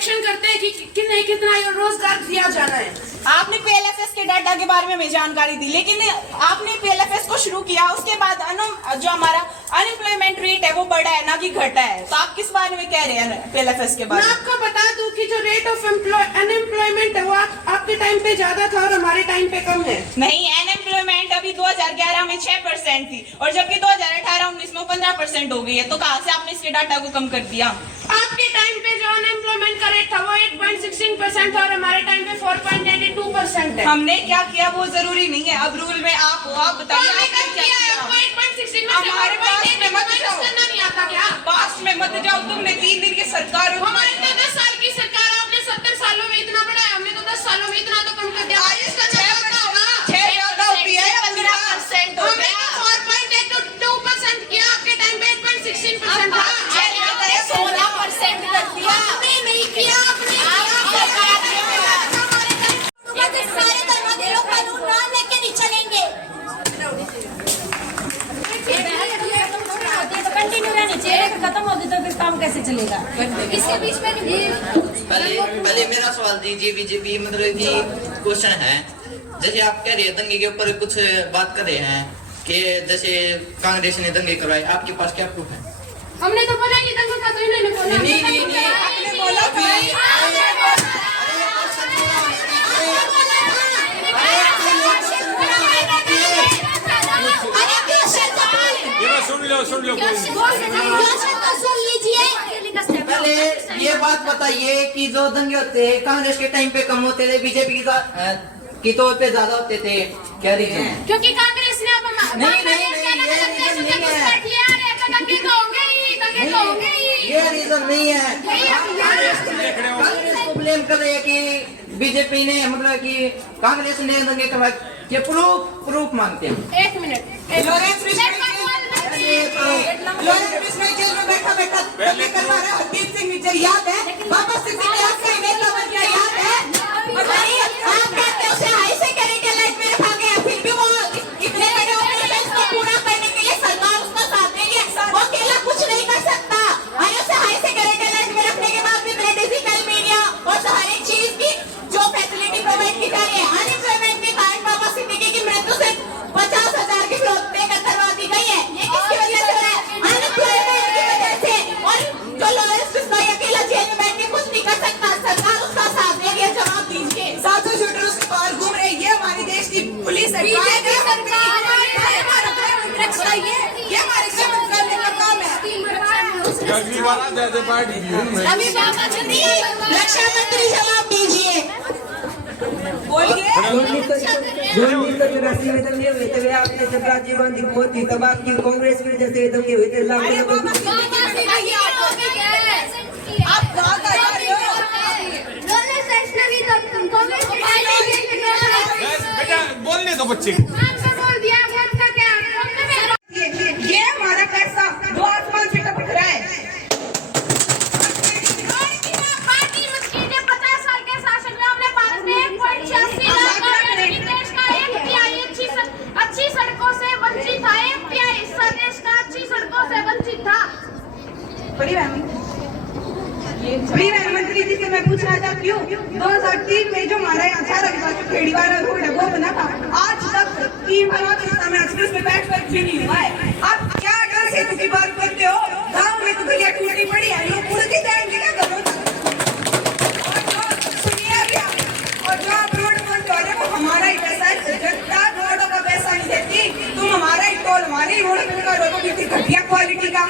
Selection करते हैं कि कितने कितना रोजगार दिया जाना है। आपने पीएलएफएस के डाटा के बारे में हमें जानकारी दी, लेकिन आपने पीएलएफएस को शुरू किया, उसके बाद जो हमारा अनएम्प्लॉयमेंट रेट है वो बढ़ा है ना कि घटा है। तो आप किस बारे में कह रहे हैं पीएलएफएस के बारे में? मैं आपको बता दूं कि जो रेट ऑफ अनएम्प्लॉयमेंट है वो आपके टाइम पे ज्यादा था और हमारे टाइम पे कम है। नहीं, अनएम्प्लॉयमेंट अभी 2011 में 6% थी और जबकि 2018-19 में 15% हो गई है। तो कहाँ से आपने इसके डाटा को कम कर दिया? आपके टाइम पे जो अनएम्प्लॉयमेंट का रेट था वो 8.16% था और हमारे टाइम पे 4.92% है। हमने क्या किया वो जरूरी नहीं है, अब रूल में आप हो, आप बताइए आपने क्या किया? हमारे पास में मत जाओ, नहीं आता क्या? पास में मत जाओ। तुमने 3 दिन की सरकार हो, हमारी तो 10 साल की सरकार, आपने 70 सालों में इतना बढ़ाया, हमने तो 10 सालों में इतना तो कम कर दिया। 6% हो हमने तो 4.82% किया, आपके टाइम पे 8.16% था। 16% कर दिया। आपने नहीं किया, आपने सारे धर्मों के लोग कानून ना लेके नहीं चलेंगे। तो कंटिन्यू रहनी चाहिए, खत्म होगी तो फिर काम कैसे चलेगा? इसके बीच में पहले मेरा सवाल दीजिए। बीजेपी मतलब कि क्वेश्चन है, जैसे आप कह रहे हैं दंगे के ऊपर कुछ बात कर रहे हैं कि जैसे कांग्रेस ने दंगे करवाए, आपके पास क्या प्रूफ है? हमने तो बोला कि दंगों का तो इन्होंने बोला। नहीं आपने बोला सुन लो तो सुन लीजिए। पहले ये बात बताइए कि जो दंगे होते हैं कांग्रेस के टाइम पे कम होते थे, बीजेपी की तौर पे ज्यादा होते थे, क्या रीजन है? क्योंकि कांग्रेस ने अब नहीं, ये रीजन नहीं है। ये रीजन नहीं है। कांग्रेस को ब्लेम कर रहे हैं कि बीजेपी ने मतलब कि कांग्रेस ने दंगे करवाए। ये प्रूफ मांगते हैं। 1 मिनट। लॉरेंस बिश्नोई जेल में बैठा दंगे करवा रहा है। हरदीप सिंह निज्जर याद है? वापस से इतिहास का नेता बन गया, याद है? आप कहते हो उसे हाई सिक्योरिटी लाइट में रखा गया, फिर भी वो इतने बड़े ऑपरेशन को पूरा करने के लिए सरकार उसका साथ देगी। वो अकेला कुछ नहीं कर सकता। और उसे हाई सिक्योरिटी लाइट में रखने के बाद भी डिजिटल मीडिया और हर एक चीज की जो फैसिलिटी प्रोवाइड की जा रही है। अनएम्प्लॉयमेंट के कारण बाबा सिद्दीकी की मृत्यु से 50,000 की पे करवा दी गई है। ये किसकी वजह से है? अनएम्प्लॉयमेंट की वजह से। और जो लॉरेंस बिश्नोई अकेला जेल में बैठ के कुछ नहीं कर सकता, सरकार उसका साथ देगी। जवाब दीजिए। 700 शूटर उसके पार घूम रहे, ये हमारी देश की पुलिस है। ये हमारे करने का काम है। अभी बाबा जी रक्षा मंत्री जवाब दीजिए। बोलिए। 1984 में दंगे हुए थे, आपने जब राजीव गांधी की मौत हुई तब आपकी कांग्रेस की वजह से दंगे हुए थे। आप कहाँ जा रहे हो? बेटा बोलने दो बच्चे। ये हमारा पैसा जो आसमान से टपक रहा है। अच्छी सड़कों से वंचित था। एक तिहाई हिस्सा देश का अच्छी सड़कों से वंचित था। परिवहन मंत्री जी से मैं पूछना चाहती हूँ, 2003 में जो हमारा यहाँ 4 खेड़ी वाला रोड है वो बना था, आज तक 3 बार में एक्सप्रेस में पैच वर्क भी नहीं हुआ है। आप क्या डर से की बात करते हो? गाँव में तो गलियाँ टूटी पड़ी है, लोग पूरे दिन जाएंगे क्या घरों तक? सुनिए क्या, और जो आप रोड बनते हो वो हमारा ही पैसा है। जनता रोडों का पैसा नहीं देती, तुम हमारा ही टोल हमारे ही रोड पे रोड को घटिया क्वालिटी का।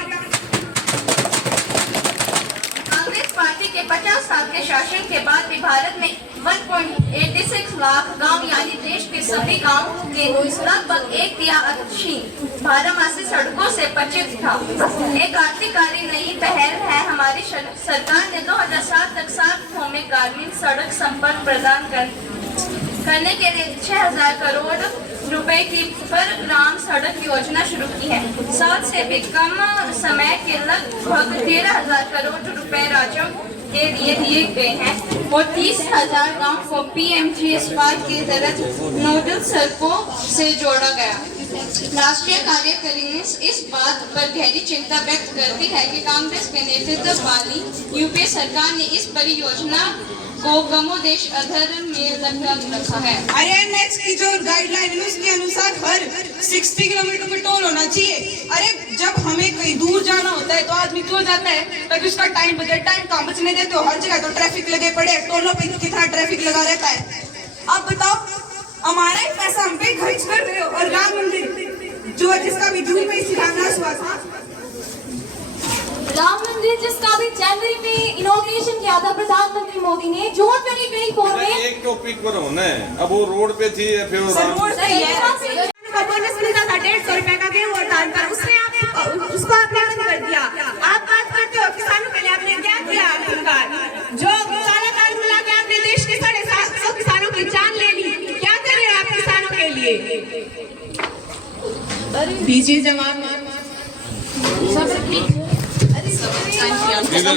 कांग्रेस पार्टी के 50 साल के शासन के बाद भी भारत में 1.86 लाख गांव यानी देश के सभी गांव के लगभग 1/3 बारहमासी सड़कों से वंचित था। एक क्रांतिकारी नई पहल है हमारी सरकार ने 2007 तक 7 में ग्रामीण सड़क संपर्क प्रदान करने के लिए 6,000 करोड़ रुपए की पर ग्राम सड़क योजना शुरू की है। 7 से भी कम समय के लगभग 13,000 करोड़ रुपए राज्यों के लिए दिए गए हैं और 30,000 गाँव को PMGSY के तहत नोडल सड़कों से जोड़ा गया। राष्ट्रीय कार्यकारिणी इस बात पर गहरी चिंता व्यक्त करती है कि कांग्रेस के नेतृत्व वाली यूपीए सरकार ने इस परियोजना को गमोदेश अधर्म में रखा है। INH की जो गाइडलाइन है उसके अनुसार हर 60 किलोमीटर पे टोल होना चाहिए। अरे जब हमें कहीं दूर जाना होता है तो आदमी क्यों जाता है? ताकि उसका टाइम बचे। टाइम कहाँ बचने देते हो? हर जगह तो ट्रैफिक लगे पड़े, टोलों पे कितना ट्रैफिक लगा रहता है। आप बताओ, हमारा ही पैसा हम पे खर्च कर रहे हो और राम मंदिर जो जिसका भी जून में शिलान्यास हुआ था, राम मंदिर जिसका भी जनवरी में इनॉग्रेशन किया था प्रधानमंत्री मोदी ने, जून 2024 में एक टॉपिक पर होना है। अब वो रोड पे थी या फिर वो सर राम- रोड पे है। बोनस मिलता था 150 रुपए का गेहूं और दाल का, उसने उसको आपने बंद कर दिया। आप बात करते हो किसानों के लिए, आपने क्या किया? सरकार जो काला काल मिला के आपने देश के 750 किसानों की जान ले ली, क्या कर रहे हो आप किसानों के लिए? दीजिए जवाब। इधर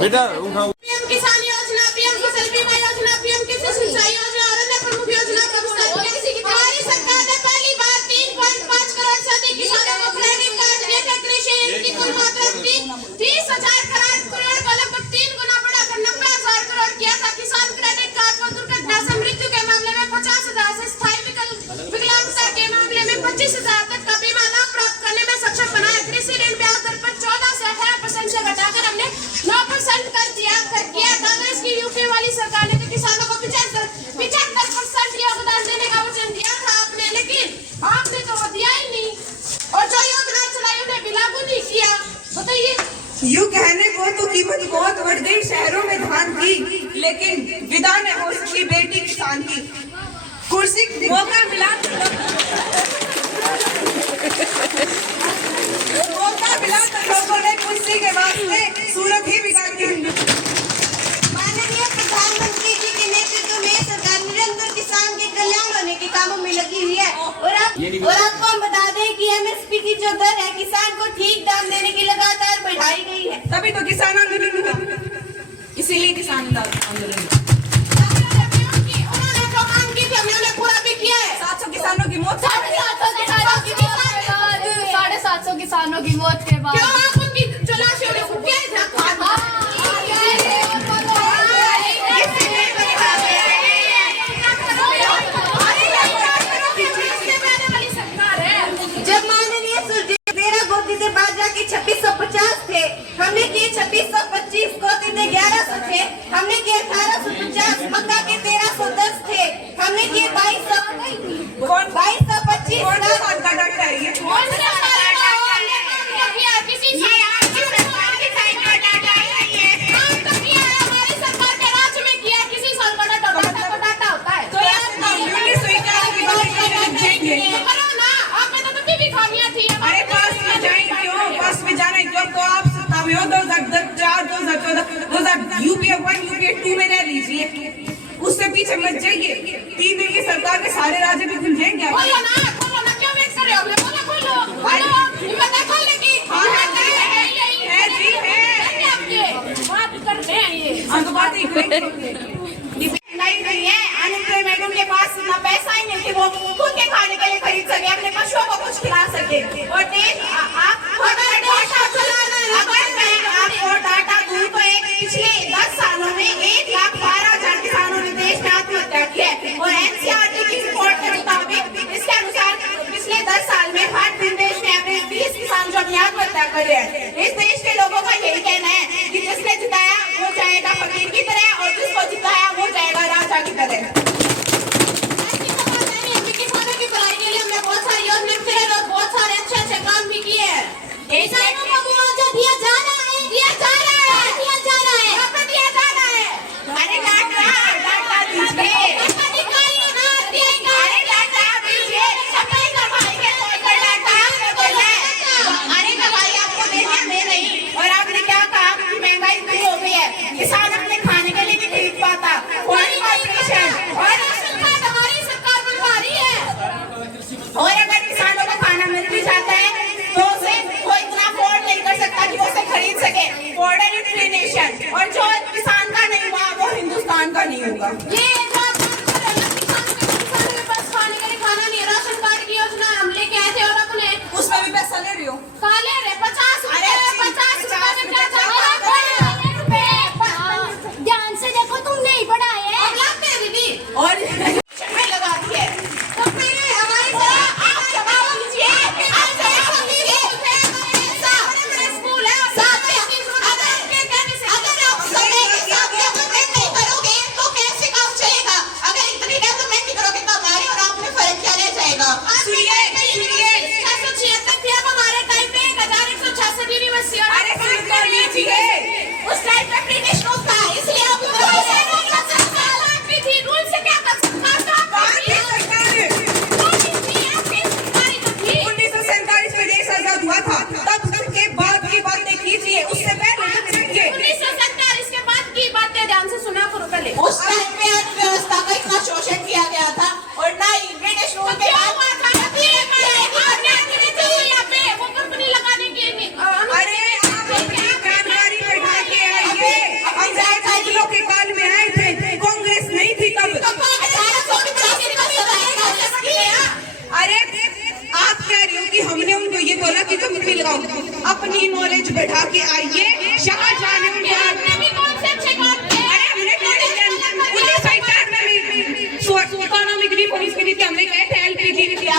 बेटा उठाओ। पीएम किसान योजना, पीएम फसल बीमा योजना, पीएम कृषि सिंचाई योजना और अन्य प्रमुख योजना का विस्तार किया। हमारी सरकार ने पहली बार 3.5 करोड़ से अधिक किसानों को क्रेडिट कार्ड दिए। कृषि ऋण की कुल मात्रा 30,000 करोड़ को लगभग 3 गुना बढ़ाकर 90,000 करोड़ किया था। किसान क्रेडिट कार्ड को दुर्घटना से मृत्यु के मामले में 50,000 से स्थायी विकलांगता के मामले में 25,000 तक का बीमा लाभ प्राप्त करने में सक्षम बनाया। कृषि ऋण ब्याज दर पर 14 से 18% से घटाकर हमने 9% कर दिया। कांग्रेस की यूपी वाली सरकार ने तो किसानों को 75% योगदान देने का वचन दिया था आपने, लेकिन आपने तो वो दिया ही नहीं और जो योजना चलाई उन्हें भी लागू नहीं किया। बताइए। यूं कहने को तो कीमत बहुत बढ़ गई शहरों में धान की, लेकिन विदा न हो सकी बेटी किसान की। कुर्सी मौका मिला तो लोगों ने कुर्सी के वास्ते सूरत ही बिगाड़ दी। माननीय प्रधानमंत्री जी के नेतृत्व में सरकार निरंतर किसान के कल्याण होने के कामों में लगी हुई है और आपको हम बता दें कि MSP की जो दर है किसान को ठीक दाम देने की लगातार बढ़ाई गई है। तभी तो किसान आंदोलन हुआ, इसीलिए किसान आंदोलन। उन्होंने जो मांग की थी हमने पूरा भी किया है। 700 किसानों की मौत, 750 किसानों की मौत के बाद क्यों आप उनकी जो लाशें उन्हें फूकिया है? जब माननीय सुरजेरा गोदी से बाजरा के 2650 थे, हमने किए 2625, गोदी में 1100 थे, हमने किए 1850, मक्का के 1310 थे, हमने किए 2225। कौन सा साल का डाटा है ये? अरे पास में जाए क्यों? पास में जाना क्यों? तो आप सत्ता में हो 2004, 2014, 2000 यूपीए 1, यूपीए 2 में रह लीजिए, उससे पीछे मत जाइए। 3 दिन की सरकार के सारे राज्य भी खुल जाएंगे। हम तो बात अनएम्प्लॉयमेंट उनके पास इतना पैसा ही नहीं कि वो खुद के खाने के लिए खरीद सके, अपने पशुओं को कुछ खिला सके। और देश आपको डाटा दूं तो पिछले 10 सालों में 1,12,000 किसानों ने देश में आत्महत्या की है। और NCERT की रिपोर्ट के मुताबिक इसके अनुसार पिछले 10 साल में हर दिन देश में अपने 20 किसान जो अपनी आत्महत्या कर रहे हैं। इस देश के लोगों का यही कहना है कि जिसने जिताया वो जाएगा फकीर की तरह और जिसको जिताया वो जाएगा राजा की तरह। किसानों की भलाई के लिए हमने बहुत सारी योजनाएं चलाई और बहुत सारे अच्छे काम भी किए हैं। किसानों को मुआवजा दिया जा रहा है, दिया जा रहा है, दिया जा रहा है, कब दिया जा रहा है? अरे डाटा दीजिए, अरे डाटा दीजिए, सफाई करवाएंगे तो डाटा बोला। अरे दवाई आपको देने में नहीं। और आपने क्या कहा कि महंगाई इतनी हो गई है, किसान अपने खाने के लिए नहीं खरीद पाता। कोई कॉर्पोरेशन और हमारी सरकार बनवा रही है। और अगर किसानों को खाना मिल भी जाता है तो उसे कोई इतना अफोर्ड नहीं कर सकता कि वो उसे खरीद सके। बॉर्डर इंक्लिनेशन और जो किसान का नहीं हुआ वो हिंदुस्तान का नहीं होगा। ये किसानों के पास खाने के लिए खाना नहीं है। राशन कार्ड की योजना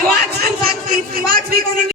आज 5 वीक उन्होंने